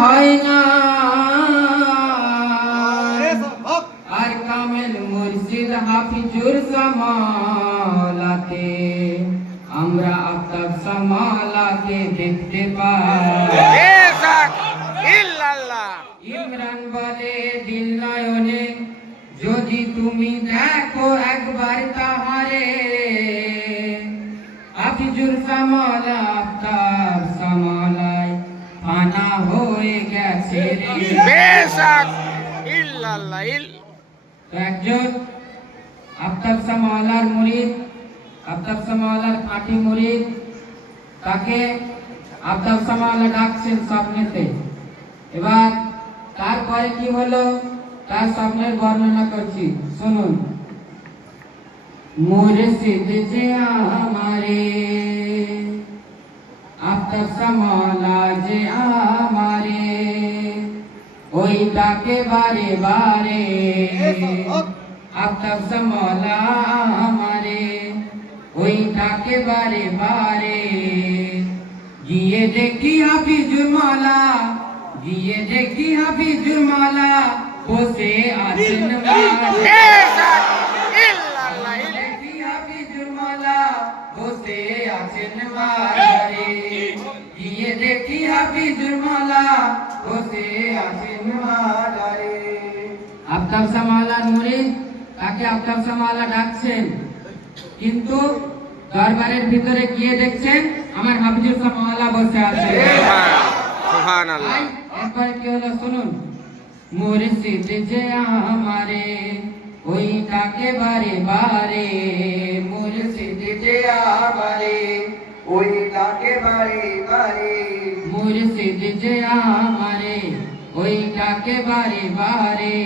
হয় না আর কামেল মুর্শিদ হাফিজুর জামালাকে আমরা আফতাব জামালাকে দেখতে পাই। ইমরান বলে দিল নয়নে যদি তুমি দেখো একবার তাহারে হাফিজুর জামালা আফতাব জামালায় ফানা হয়ে গেছে রে। বেশক ইল্লাল্লাহ তো একজন আফতাব জামালার মুরিদ, আফতাব জামালার খাঁটি মুরিদ, তাকে আফতাব জামালা ডাকছেন স্বপ্নেতে। এবার তারপরে কি হলো তার স্বপ্নের বর্ণনা করছি, শুনুন। মুর্শিদ যে আমারে আফতাব জামালা যে আমারে ওই ডাকে বারে বারে আফতাব জামালা আমারে ওই ডাকে বারে বারে গিয়ে দেখি হাফিজুর মালা, গিয়ে দেখি হাফিজুর মালা বসে আছেন দেখি হাফিজুর মালা বসে আছেন মারে গিয়ে দেখি হাফিজুর মালা বসে আছেন মারে। আফতাব জামালার মুরিদ তাকে আফতাব জামালা ডাকছেন, কিন্তু দরবারের ভিতরে গিয়ে দেখছেন আমার হাফিজুর জামালা বসে আছে। সুবহানাল্লাহ। একবার কি হলো শুনুন। মুর্শিদ যে আমারে ওই ডাকে বারে বারে মুর্শিদ যে আমারে ওই ডাকে বারে বারে মুর্শিদ যে আমারে ওই ডাকে বারে বারে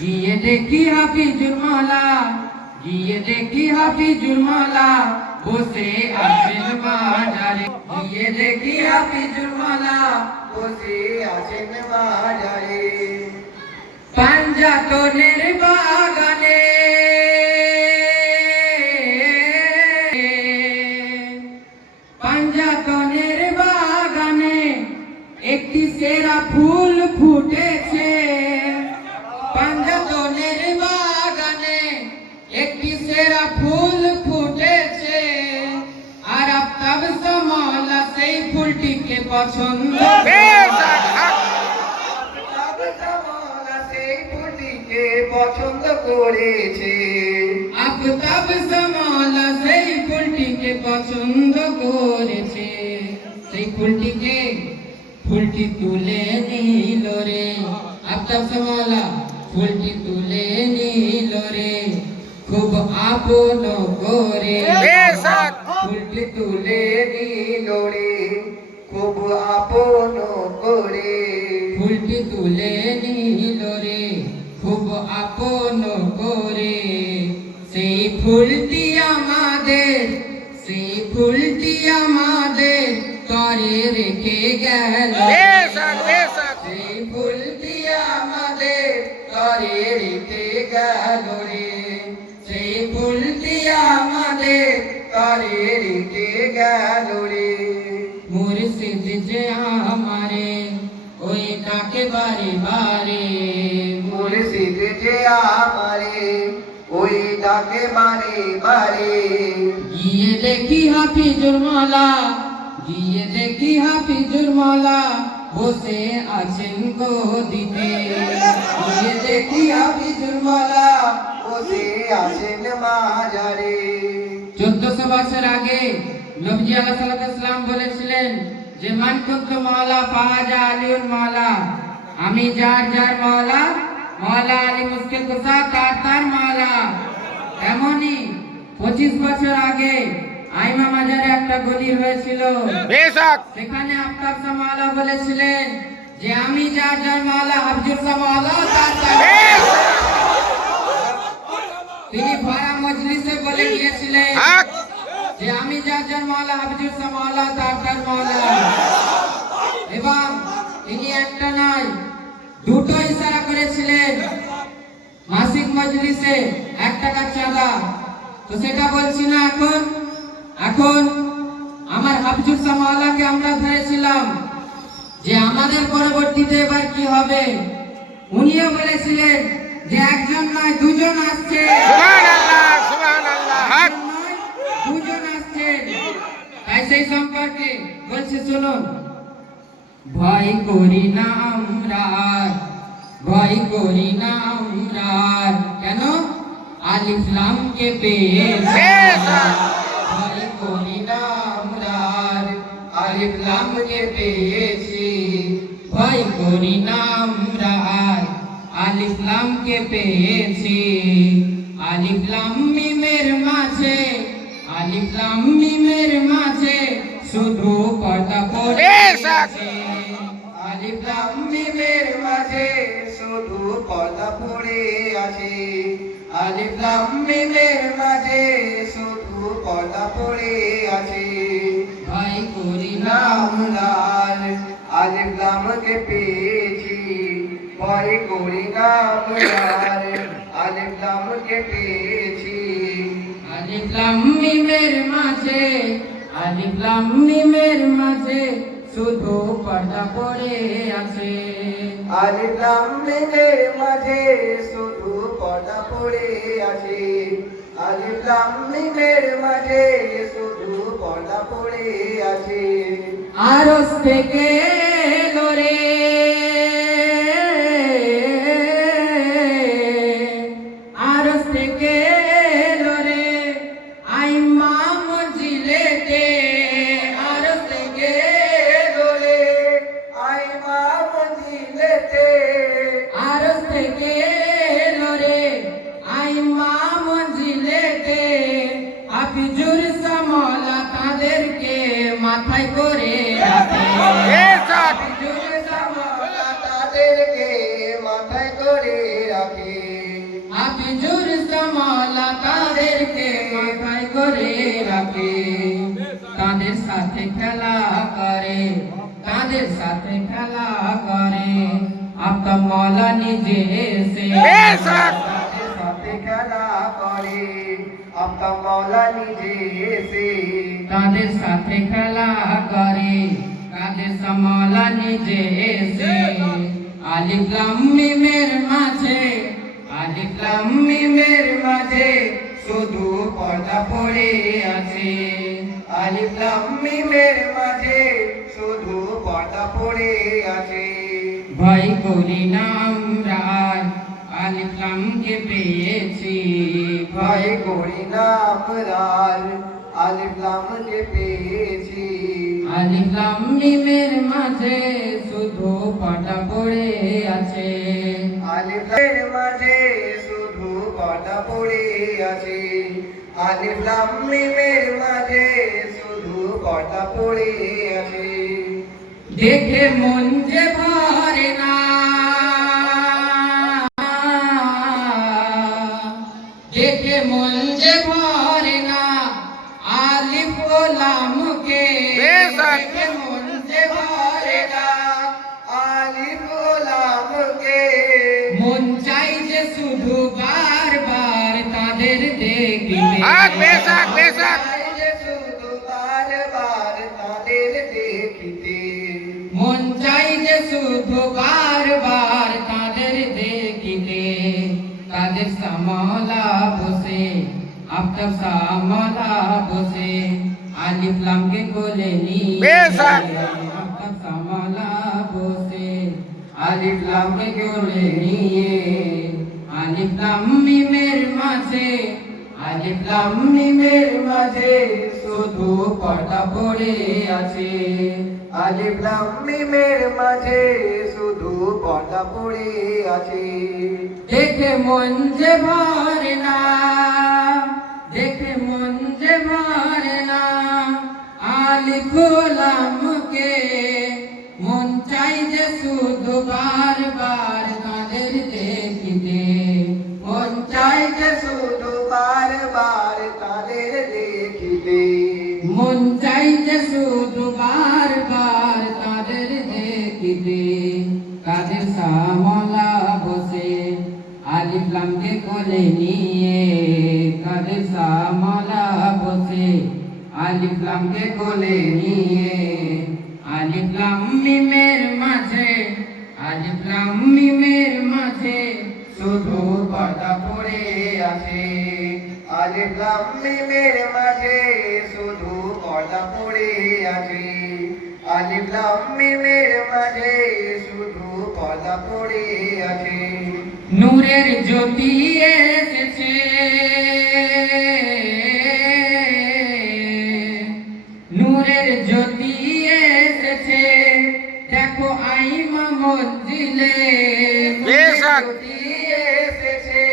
গিয়ে দেখি হাফিজুর মালা, গিয়ে দেখি হাফিজুর মালা বসে আছেন বাজারে গিয়ে দেখি হাফিজুর মালা বসে আছেন বাজারে। পাঞ্জাতনের বাগানে পাঞ্জাতনের বাগানে একটি সেরা ফুল ফুটেছে। পাঞ্জাতনের বাগানে একটি সেরা ফুল ফুটেছে আর আফতাব জামালা সেই ফুলটিকে পছন্দ পছন্দ করেছে। আফতাব জামালা সেই ফুলটিকে পছন্দ করেছে। সেই ফুলটি তুলে নিল রে আফতাব জামালা ফুলটি তুলে নিল রে খুব আপন করে ফুলটি তুলে নিল রে খুব আপন করে ফুলটি তুলে নিল রে খুব আপন করে। সেই ফুলটি আমাদের তরে রেখে গেল সেই ফুলটি আমাদের তরে রেখে গেল রে সেই ফুলটি আমাদের তরে রেখে গেল রে। মুর্শিদ যে আমারে ওই ডাকে বারে বারে মুর্শিদ যে আমারে ওই ডাকে বারে বারে গিয়ে দেখি হাফিজুর মালা, গিয়ে দেখি হাফিজুর মালা বসে আছেন গদিতে গিয়ে দেখি হাফিজুর মালা বসে আছেন মাজারে। 1400 বছর আগে নবীজি আলাইহিস সালাম বলেছিলেন যে মান কুনতু মাওলা ফাহাজা আলিউল মাওলা, আমি যার যার মাওলা মাওলা আলী মুশকিল কুশা তার মাওলা। এমনই 25 বছর আগে আইমা মাজারে একটা গলি হয়েছিল, সেখানে আফতাব জামালা বলেছিলেন যে আমি যার যার মাওলা হাফিজুর জামালা তার তিনি ভরা মজলিসে বলে গিয়েছিলেন যে আমি যার যার মাওলা হাফিজুর জামালা তার মাওলা। এবং তিনি একটা নয় দুটো ইশারা করেছিলেন মাসিক মজলিসে 1 টাকা চাঁদা। তো সেটা বলছি না এখন আমার হাফিজুর জামালাকে আমরা ধরেছিলাম যে আমাদের পরবর্তীতে এবার কি হবে। উনিও বলেছিলেন যে একজন নয় দুজন আসছে, সুবহানাল্লাহ সুবহানাল্লাহ হক। একজন নয় দুজন আসছে। তাই সেই সম্পর্কে বলছে শুনুন, ভয় করি না আমরা, ভয় করি না আমরা, কেন? আলিফ লাম কে পেয়েছি। ভয় করি না আমরা, আলিফ লাম কে পেয়েছি। ভয় করি না আমরা, আলিফ লাম কে পেয়েছি। আলিফ লাম মিমের মাঝে, আলিফ লাম মিমের মাঝে শুধু পর্দা পড়েছে। আলিফ লাম মিমের মাঝে শুধু পর্দা পড়ে আছে। আলিফ লাম মিমের মাঝে শুধু পর্দা পড়ে আছে। ভয় করি না আমরা, আলিফ লাম কে পেয়েছি। ভয় করি না আমরা, আলিফ লাম কে পেয়েছি। আলিফ লাম মিমের মাঝে, আলিফ লাম মিমের মাঝে শুধু পর্দা পড়ে আছে। আলিফ লাম মিমের মাঝে শুধু পর্দা পড়ে আছে। আলিফ লাম মিমের মাঝে শুধু পর্দা পড়ে আছে। আরশ থেকে লরে, আরশ থেকে লরে আইমা মঞ্জিলেতে। আরশ থেকে লরে আইমা মঞ্জিলেতে। আরশ থেকে লরে আইমা মঞ্জিলেতে। হাফিজুর সামলা তাদেরকে মাথায় করে রাখে। হাফিজুর সামলা তাদেরকে মাথায় করে রাখে। হাফিজুর সামলা তাদেরকে মাথায় করে রাখে। তাদের সাথে খেলা করে, তাদের সাথে খেলা করে। আপনার মৌলা নিজে এসে তাদের সাথে খেলা করে। আপনার মৌলা নিজে এসে তাদের সাথে খেলা করে। তাদের মৌলা নিজে এসে আলিফ লাম মিমের মাঝে, আলিফ লাম মিমের মাঝে শুধু পর্দা পড়ে আছে। আলিফ লাম মিমের মাঝে শুধু পর্দা পড়ে আছে। ভয় করি না আমরা, আলিফ লাম কে পেয়েছি। ভয় করি না আমরা, আলিফ লাম কে পেয়েছি। আলিফ লাম মিমের মাঝে শুধু পর্দা পড়ে আছে। আলিফ লামের মাঝে শুধু পর্দা পড়ে আছে। আলিফ লাম মিমের মাঝে শুধু পর্দা পড়ে আছে। দেখে মন যে ভরে না, দেখে মন যে ভরে না আলিফ ও লাম কে। দেখে মন যে ভরে না আলিফ ও লাম কে। মন চাই যে শুধু বারবার তাদের দেখিতে। শুধু বারবার তাদের দেখিতে। মন চাই যে শুধু বারবার তাদের দেখিতে। তাদের সামলা বসে, আফতাব সামলা বসে আলিফ লাম কে কোলে নিয়ে। আফতাব সামলা বসে আলিফ লাম কে কোলে নিয়ে। আলিফ লাম মিমের মাঝে, আলিফ লাম মিমের মাঝে শুধু পর্দা পড়ে আছে। আলিফ লাম মিমের মাঝে শুধু পর্দা পড়ে আছে। দেখে মন যে ভরে না, দেখে মন যে ভরে না আলিফ লাম কে। মন চাই যে শুধু বারবার তাদের দেখিতে। মন চাই যে শুধু বারবার তাদের দেখিতে। মন চাই যে শুধু বারবার তাদের দেখিতে। কাদের সামলা বসে আলিফ লাম কে কোলে নিয়ে। কাদের সামলা বসে আলিফ লাম কে কোলে নিয়ে। আলিফ লাম মিমের আলিফ লাম মিমের মাঝে শুধু পর্দা পড়ে আছে। আলিফ লাম মিমের মাঝে শুধু পর্দা পড়ে আছে। আলিফ লাম মিমের মাঝে শুধু পর্দা পড়ে আছে। নূরের জ্যোতি এসেছে, নূরের জ্যোতি এসেছে, দেখো আইমা মঞ্জিলে। বেশক। জ্যোতি এসেছে,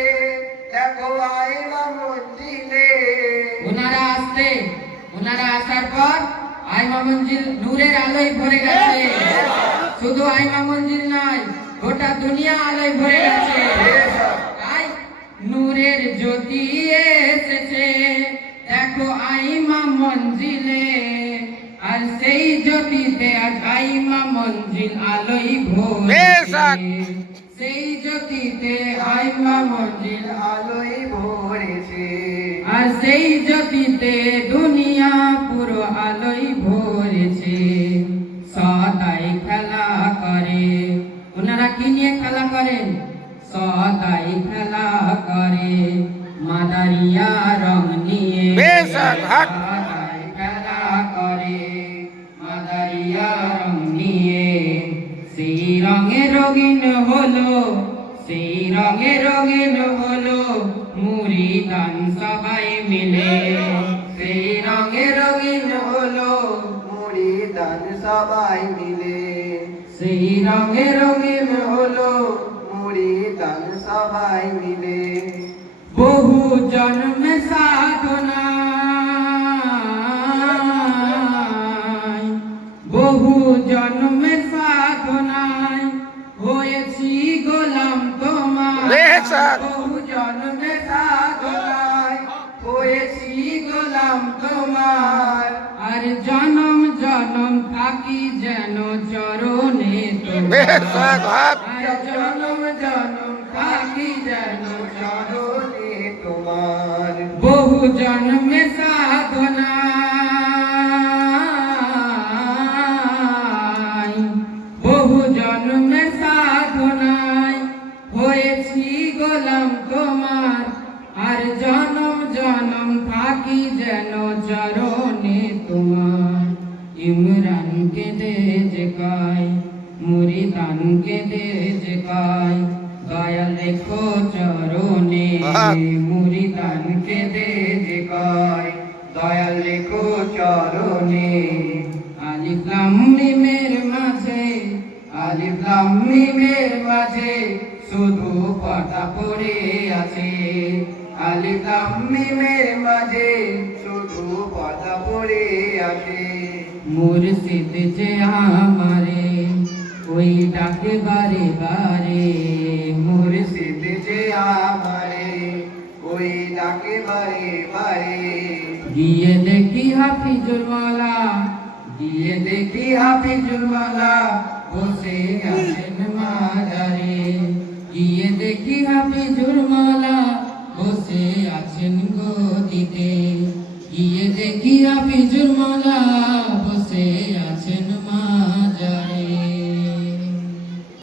দেখো আইমা মঞ্জিলে। ওনারা আসার পর আইমা মঞ্জিল নূরের আলোয় ভরে গেছে। শুধু আইমা মঞ্জিল নয়, গোটা দুনিয়া আলোয় ভরে গেছে। তাই নূরের জ্যোতি এসেছে, দেখো আইমা মঞ্জিলে। আর সেই জ্যোতিতে আজ আইমা মঞ্জিল আলোয় বেশক। ভরেছে। সেই জ্যোতিতে আইমা মঞ্জিল আলোয় ভরেছে। আর সেই জ্যোতিতে দুনিয়া পুরো আলোয় ভরেছে। সদাই খেলা করে, ওনারা কি নিয়ে খেলা করেন? সদাই খেলা করে মাদারিয়া রং নিয়ে। বেশক, হক। সদাই খেলা করে মাদারিয়া রং নিয়ে। সেই রঙে রঙিন হলো, সেই রঙে রঙিন হলো মুরিদান সবাই মিলে। সেই রঙে রঙিন হলো, মুরিদান সবাই মিলে। সেই রঙে রঙিন হলো মুরিদান সবাই মিলে। বহু জন্মে সাধনায়, বহু জন্মে সাধনায় হয়েছি গোলাম তোমার। বেশক। বহু জন্মে সাধনায় হয়েছি গোলাম তোমার। আর জনম জনম থাকি যেন চরণে তোমার। বেশক, হক। আর জনম জনম থাকি যেন চরণে তোমার। বহু জন্মে সাধনায়, বহু জন্মে সাধনায় হয়েছি গোলাম তোমার। আর জনম জনম থাকি যেন চরণে তোমার। ইমরানকে দে যে কায়, মুরিদানকে দে যে কায়, দয়া লেখো চরণে। মুরিদানকে দে যে কায়, দয়া লেখো চরণে। আলিফ লাম মিমের মাঝে, আলিফ লাম মিমের মাঝে শুধু পর্দা পড়ে আছে। আলিফ লাম মিমের মাঝে শুধু পর্দা পড়ে আছে। মুর্শিদ যে আমারে ওই ডাকে বারে বারে। মুর্শিদ যে আমারে ওই ডাকে বারে বারে। গিয়ে দেখি হাফিজুল মাওলা, গিয়ে দেখি হাফিজুল মাওলা বসে আছেন মাজারে। গিয়ে দেখি হাফিজুল মাওলা বসে আছেন গদিতে। গিয়ে দেখি হাফিজুল মাওলা বসে আছেন